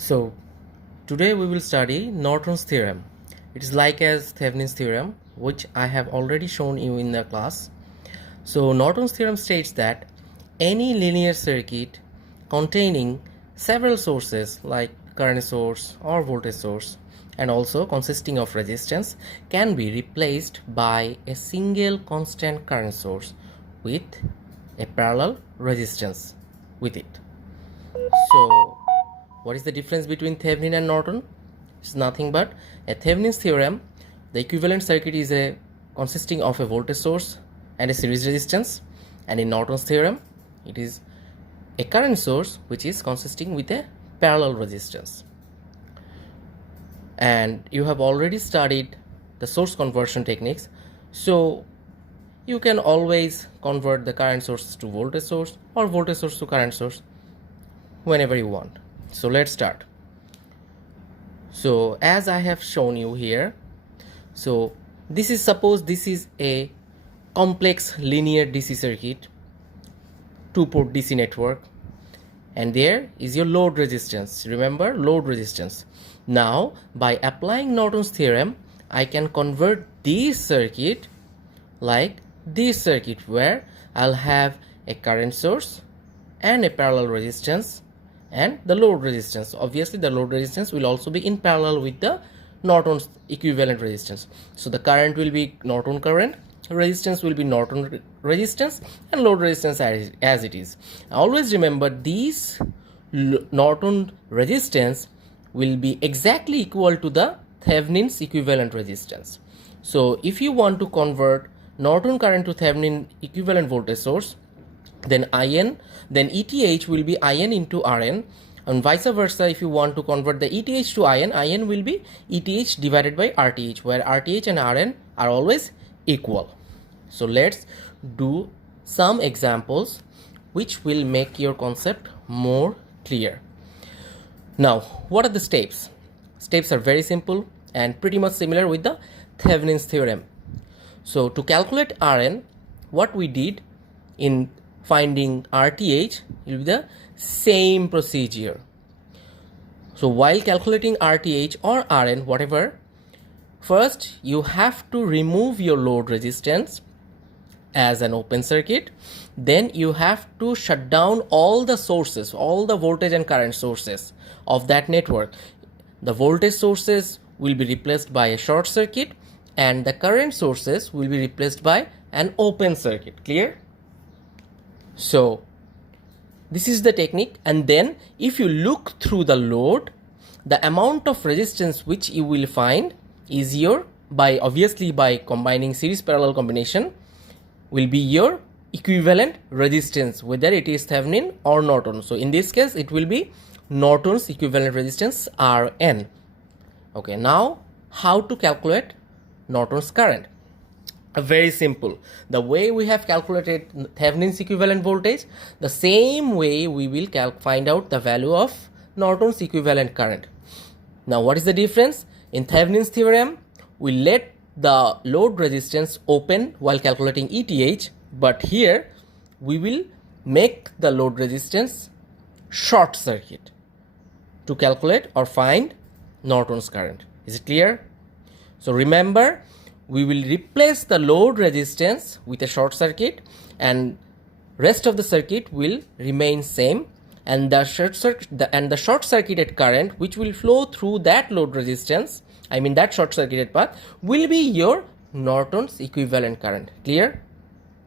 So today we will study Norton's theorem. It is like as Thevenin's theorem, which I have already shown you in the class. So Norton's theorem states that any linear circuit containing several sources like current source or voltage source and also consisting of resistance can be replaced by a single constant current source with a parallel resistance with it. So what is the difference between Thevenin and Norton? It's nothing but a Thevenin's theorem. The equivalent circuit is consisting of a voltage source and a series resistance, and in Norton's theorem it is a current source which is consisting with a parallel resistance. And you have already studied the source conversion techniques, so you can always convert the current source to voltage source or voltage source to current source whenever you want. So let's start. So as I have shown you here, so suppose this is a complex linear DC circuit, two-port DC network, and there is your load resistance. Remember, load resistance. Now by applying Norton's theorem, I can convert this circuit like this circuit, where I'll have a current source and a parallel resistance and the load resistance. Obviously the load resistance will also be in parallel with the Norton's equivalent resistance. So the current will be Norton current, resistance will be Norton resistance, and load resistance as it is. Always remember, these Norton resistance will be exactly equal to the Thevenin's equivalent resistance. So if you want to convert Norton current to Thevenin equivalent voltage source, then ETH will be IN into RN, and vice versa. If you want to convert the ETH to IN will be ETH divided by RTH, where RTH and RN are always equal. So let's do some examples which will make your concept more clear. Now, what are the steps? Steps are very simple and pretty much similar with the Thevenin's theorem. So to calculate RN, what we did in finding RTH will be the same procedure. So while calculating RTH or RN, whatever, first you have to remove your load resistance as an open circuit. Then you have to shut down all the sources, all the voltage and current sources of that network. The voltage sources will be replaced by a short circuit and the current sources will be replaced by an open circuit. Clear? So this is the technique, and then if you look through the load, the amount of resistance which you will find is your, obviously by combining series parallel combination, will be your equivalent resistance, whether it is Thevenin or Norton. So in this case it will be Norton's equivalent resistance Rn. Okay, now how to calculate Norton's current? Very simple. The way we have calculated Thevenin's equivalent voltage, the same way we will find out the value of Norton's equivalent current. Now what is the difference? In Thevenin's theorem, we let the load resistance open while calculating ETH, but here we will make the load resistance short circuit to calculate or find Norton's current. Is it clear? So remember, we will replace the load resistance with a short circuit and rest of the circuit will remain same, and the short circuited current which will flow through that load resistance, that short circuited path, will be your Norton's equivalent current. Clear?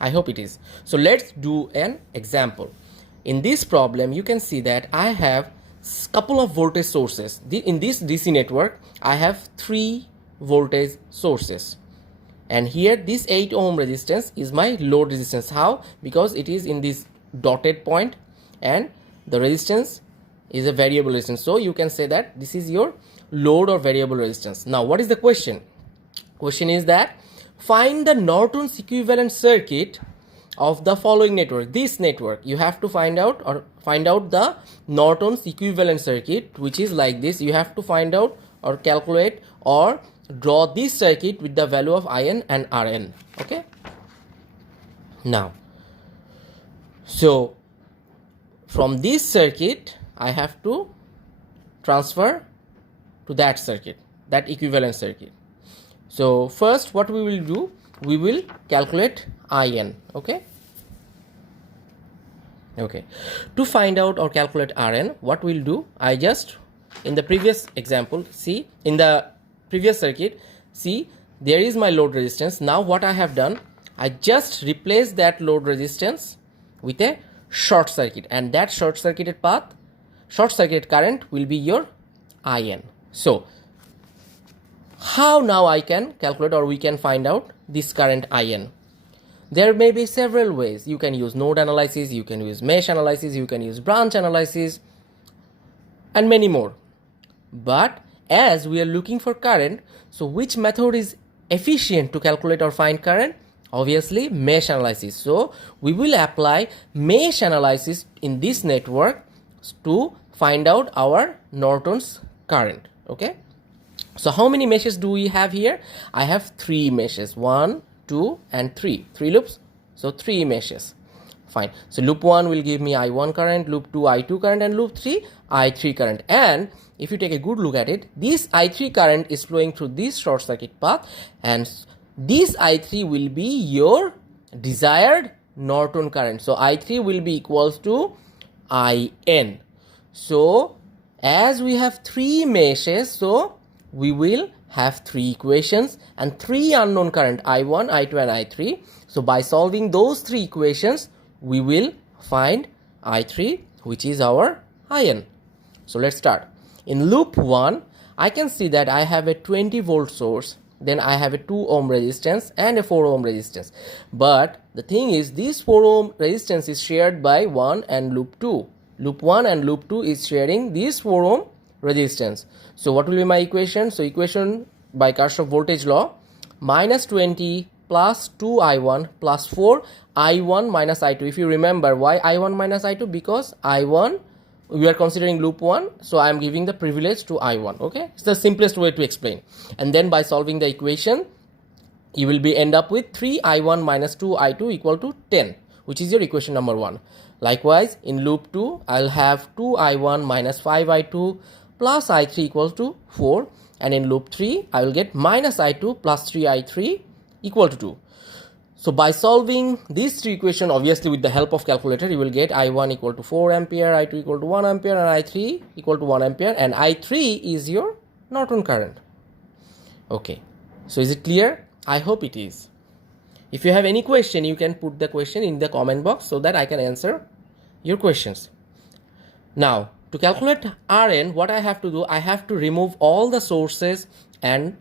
I hope it is. So let's do an example. In this problem you can see that I have couple of voltage sources. In this DC network I have 3 voltage sources, and here this 8 ohm resistance is my load resistance. How? Because it is in this dotted point and the resistance is a variable resistance. So you can say that this is your load or variable resistance. Now what is the question? Question is that find the Norton's equivalent circuit of the following network. This network you have to find out the Norton's equivalent circuit, which is like this. You have to find out or calculate or draw this circuit with the value of IN and RN. Okay, now so from this circuit I have to transfer to that circuit, that equivalent circuit. So first what we will do, we will calculate IN. Okay, to find out or calculate RN, what we'll do, I just, in the previous example, see, in the previous circuit, see, there is my load resistance. Now what I have done, I just replace that load resistance with a short circuit, and that short circuited path, short circuit current will be your IN. So how now I can calculate, or we can find out this current IN? There may be several ways. You can use node analysis, you can use mesh analysis, you can use branch analysis, and many more. But as we are looking for current, so which method is efficient to calculate or find current? Obviously mesh analysis. So we will apply mesh analysis in this network to find out our Norton's current. Okay, so how many meshes do we have here? I have 3 meshes, 1, 2 and 3 loops, so 3 meshes. Fine. So loop 1 will give me I1 current, loop 2 I2 current, and loop 3 I3 current. And if you take a good look at it, this I3 current is flowing through this short circuit path, and this I3 will be your desired Norton current. So I3 will be equals to IN. So as we have 3 meshes, so we will have 3 equations and 3 unknown current, I1, I2 and I3. So by solving those 3 equations, we will find I3, which is our IN. So let's start. In loop 1, I can see that I have a 20 volt source, then I have a 2 ohm resistance and a 4 ohm resistance. But the thing is, this 4 ohm resistance is shared by 1 and loop 2. Loop 1 and loop 2 is sharing this 4 ohm resistance. So what will be my equation? So equation by Kirchhoff voltage law, minus 20 plus 2I1 plus 4 I1 minus I2. If you remember, why I1 minus I2? Because I1, we are considering loop 1, so I am giving the privilege to I1. Okay, it's the simplest way to explain. And then by solving the equation, you will be end up with 3I1 minus 2I2 equal to 10, which is your equation number 1. Likewise, in loop 2, I'll have 2I1 minus 5I2 plus I3 equals to 4, and in loop 3, I will get minus I2 plus 3I3 equal to 2. So by solving these 3 equations, obviously with the help of calculator, you will get I1 equal to 4 ampere, I2 equal to 1 ampere, and I3 equal to 1 ampere, and I3 is your Norton current. Okay, so is it clear? I hope it is. If you have any question, you can put the question in the comment box so that I can answer your questions. Now, to calculate Rn, what I have to do, I have to remove all the sources and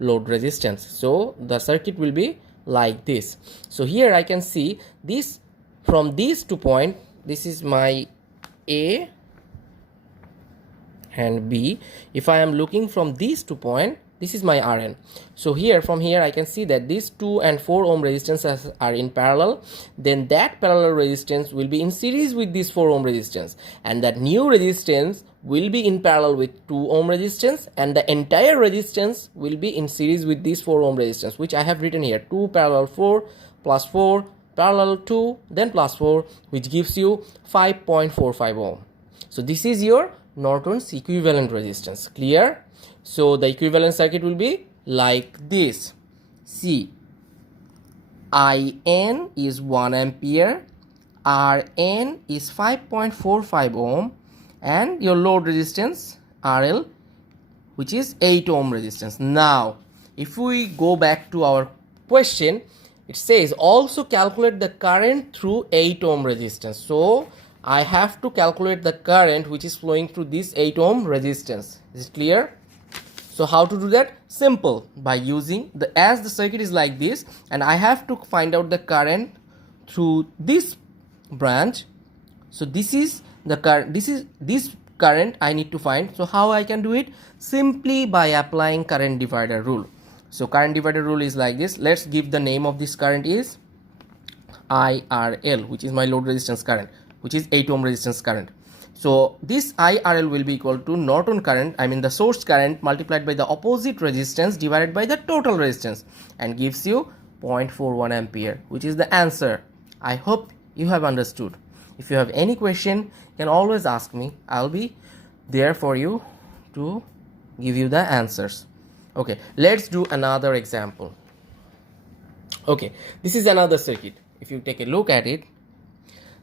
load resistance. So the circuit will be like this. So here I can see this, from these 2 points, this is my A and B. If I am looking from these 2 points, this is my Rn. So here, from here, I can see that these 2 and 4 ohm resistances are in parallel. Then that parallel resistance will be in series with this 4 ohm resistance, and that new resistance will be in parallel with 2 ohm resistance, and the entire resistance will be in series with this 4 ohm resistance, which I have written here, 2 parallel 4 plus 4 parallel 2 then plus 4, which gives you 5.45 ohm. So this is your Norton's equivalent resistance. Clear? So the equivalent circuit will be like this. See, IN is 1 ampere, RN is 5.45 ohm, and your load resistance RL, which is 8 ohm resistance. Now, if we go back to our question, it says also calculate the current through 8 ohm resistance. So I have to calculate the current which is flowing through this 8 ohm resistance. Is it clear? So how to do that? Simple, by using as the circuit is like this, and I have to find out the current through this branch. So this is the current, this current I need to find. So how I can do it? Simply by applying current divider rule. So current divider rule is like this. Let's give the name of this current is IRL, which is my load resistance current, which is 8 ohm resistance current. So this IRL will be equal to Norton current, I mean the source current, multiplied by the opposite resistance divided by the total resistance, and gives you 0.41 ampere, which is the answer. I hope you have understood. If you have any question, you can always ask me. I'll be there for you to give you the answers. Okay, let's do another example. Okay, this is another circuit. If you take a look at it,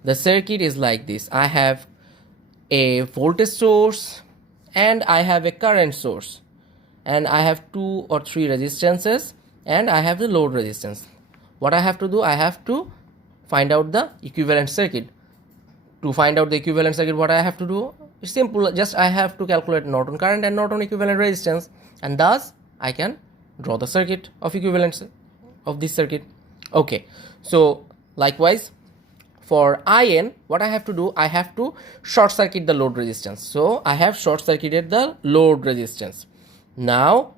the circuit is like this. I have a voltage source and I have a current source, and I have 2 or 3 resistances, and I have the load resistance. What I have to do, I have to find out the equivalent circuit. To find out the equivalent circuit, what I have to do, it's simple. Just I have to calculate Norton current and Norton equivalent resistance, and thus I can draw the circuit of equivalence of this circuit. Okay, so likewise for IN, what I have to do, I have to short circuit the load resistance. So I have short circuited the load resistance. Now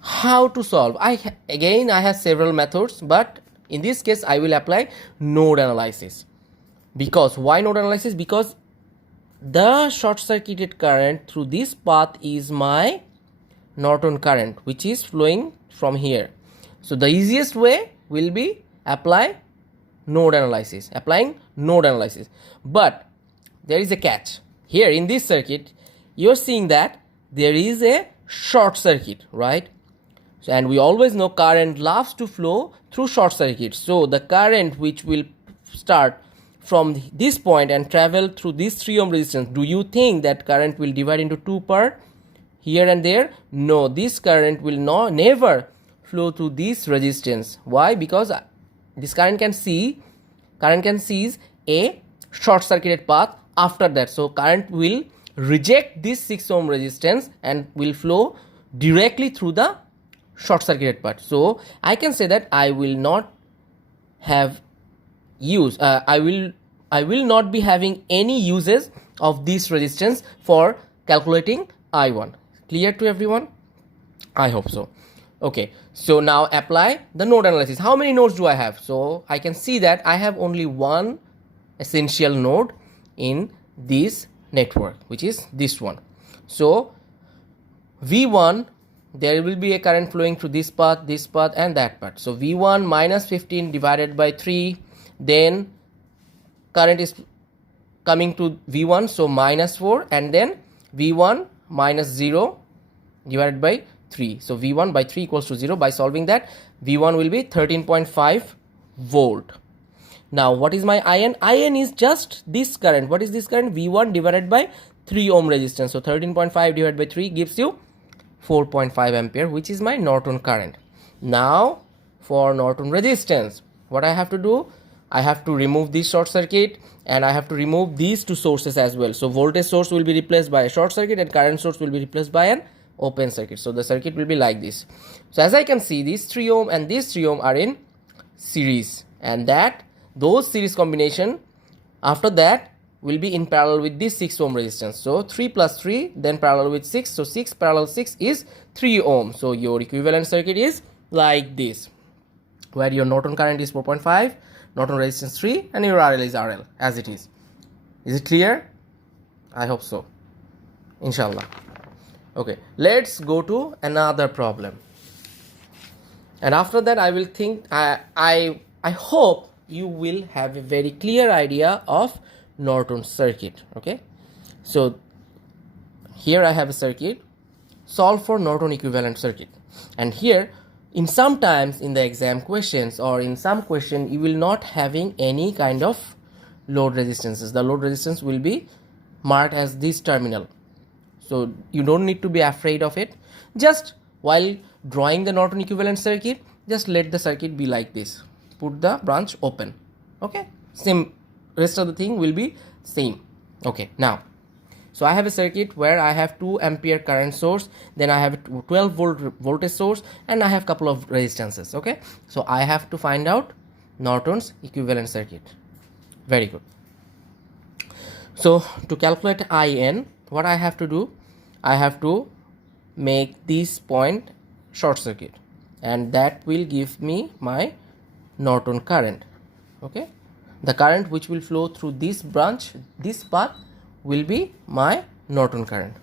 how to solve? I have several methods, but in this case I will apply node analysis. Because why node analysis? Because the short circuited current through this path is my Norton current, which is flowing from here. So the easiest way will be applying node analysis. But there is a catch. Here in this circuit, you're seeing that there is a short circuit, right? So, and we always know current loves to flow through short circuit. So the current which will start from this point and travel through this 3 ohm resistance, do you think that current will divide into 2 part here and there? No, this current will never flow through this resistance. Why? Because this current can seize a short circuited path after that. So current will reject this 6 ohm resistance and will flow directly through the short circuited part. So I can say that I will not have use I will not be having any uses of this resistance for calculating I1. Clear to everyone? I hope so. Okay, so now apply the node analysis. How many nodes do I have? So I can see that I have only one essential node in this network, which is this one. So V1, there will be a current flowing through this path, and that path. So V1 minus 15 divided by 3, then current is coming to V1, so minus 4, and then V1 minus 0 divided by 3. So V1 by 3 equals to 0. By solving that, V1 will be 13.5 volt. Now what is my IN? IN is just this current. What is this current? V1 divided by 3 ohm resistance. So 13.5 divided by 3 gives you 4.5 ampere, which is my Norton current. Now for Norton resistance, what I have to do, I have to remove this short circuit, and I have to remove these 2 sources as well. So voltage source will be replaced by a short circuit and current source will be replaced by an open circuit. So the circuit will be like this. So as I can see, these 3 ohm and these 3 ohm are in series, and those series combination after that will be in parallel with this 6 ohm resistance. So 3 plus 3 then parallel with 6. So 6 parallel 6 is 3 ohm. So your equivalent circuit is like this, where your Norton current is 4.5, Norton resistance 3, and your RL is RL as it is. Is it clear? I hope so. Inshallah. Okay, let's go to another problem. And after that I will think, I hope you will have a very clear idea of Norton circuit. Okay, so here I have a circuit. Solve for Norton equivalent circuit. And here, in sometimes in the exam questions or in some question, you will not having any kind of load resistances. The load resistance will be marked as this terminal. So you don't need to be afraid of it. Just while drawing the Norton equivalent circuit, just let the circuit be like this. Put the branch open. Okay, same, rest of the thing will be same. Okay, now, so I have a circuit where I have 2 ampere current source, then I have a 12 volt voltage source, and I have couple of resistances. Okay, so I have to find out Norton's equivalent circuit. Very good. So to calculate IN, what I have to do, I have to make this point short circuit, and that will give me my Norton current. Okay, the current which will flow through this branch, this path, will be my Norton current.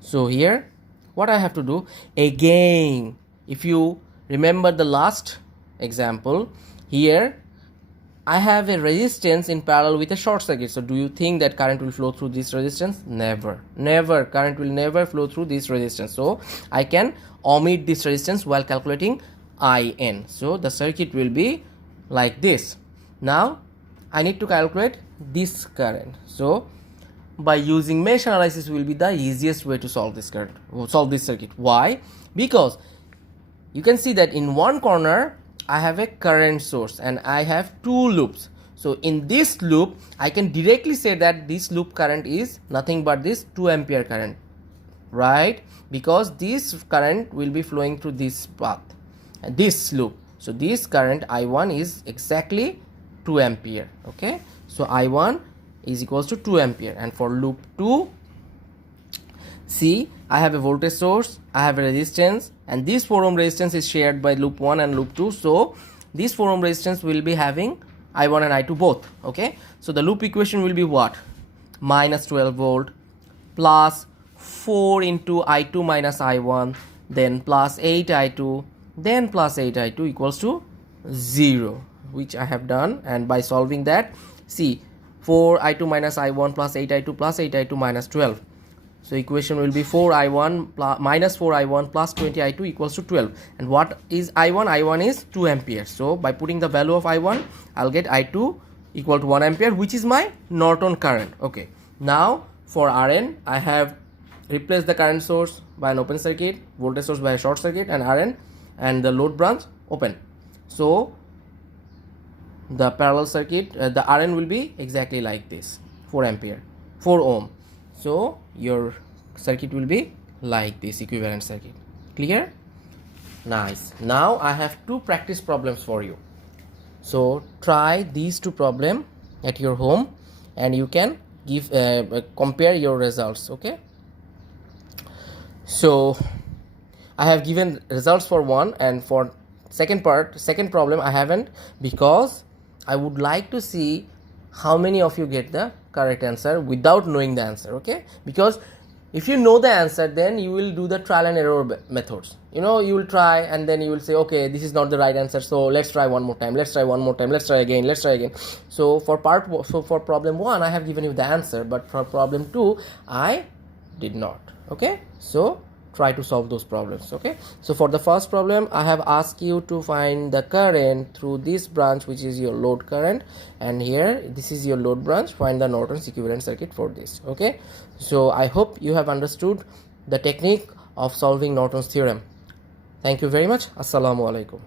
So here what I have to do, again, if you remember the last example, here I have a resistance in parallel with a short circuit. So do you think that current will flow through this resistance? Never. Never. Current will never flow through this resistance. So I can omit this resistance while calculating IN. So the circuit will be like this. Now I need to calculate this current. So by using mesh analysis will be the easiest way to solve this circuit. Why? Because you can see that in one corner I have a current source and I have two loops. So in this loop I can directly say that this loop current is nothing but this 2 ampere current, right? Because this current will be flowing through this path and this loop. So this current I1 is exactly 2 ampere. Okay, so I1 is equals to 2 ampere. And for loop 2, see, I have a voltage source, I have a resistance, and this 4 ohm resistance is shared by loop 1 and loop 2. So this 4 ohm resistance will be having I1 and I2 both. Okay, so the loop equation will be what? Minus 12 volt plus 4 into I2 minus I1, then plus 8 I2, then plus 8 I2 equals to 0, which I have done. And by solving that, see, 4 I2 minus I1 plus 8 I2 plus 8 I2 minus 12. So equation will be 4 I1 plus minus 4 I1 plus 20 I2 equals to 12. And what is I1? I1 is 2 ampere. So by putting the value of I1, I'll get I2 equal to 1 ampere, which is my Norton current. Okay, now for Rn, I have replaced the current source by an open circuit, voltage source by a short circuit, and Rn and the load branch open. So the parallel circuit, the Rn will be exactly like this, 4 ampere, 4 ohm. So your circuit will be like this, equivalent circuit. Clear? Nice. Now I have two practice problems for you. So try these two problems at your home and you can give compare your results. Okay, so I have given results for one, and for second problem I haven't, because I would like to see how many of you get the correct answer without knowing the answer. Okay, because if you know the answer, then you will do the trial and error methods. You know, you will try and then you will say, okay, this is not the right answer, so let's try one more time, let's try one more time, let's try again. So for problem 1 I have given you the answer, but for problem 2 I did not. Okay, so try to solve those problems. Okay, so for the first problem I have asked you to find the current through this branch, which is your load current, and here this is your load branch. Find the Norton's equivalent circuit for this. Okay, so I hope you have understood the technique of solving Norton's theorem. Thank you very much. Assalamu alaikum.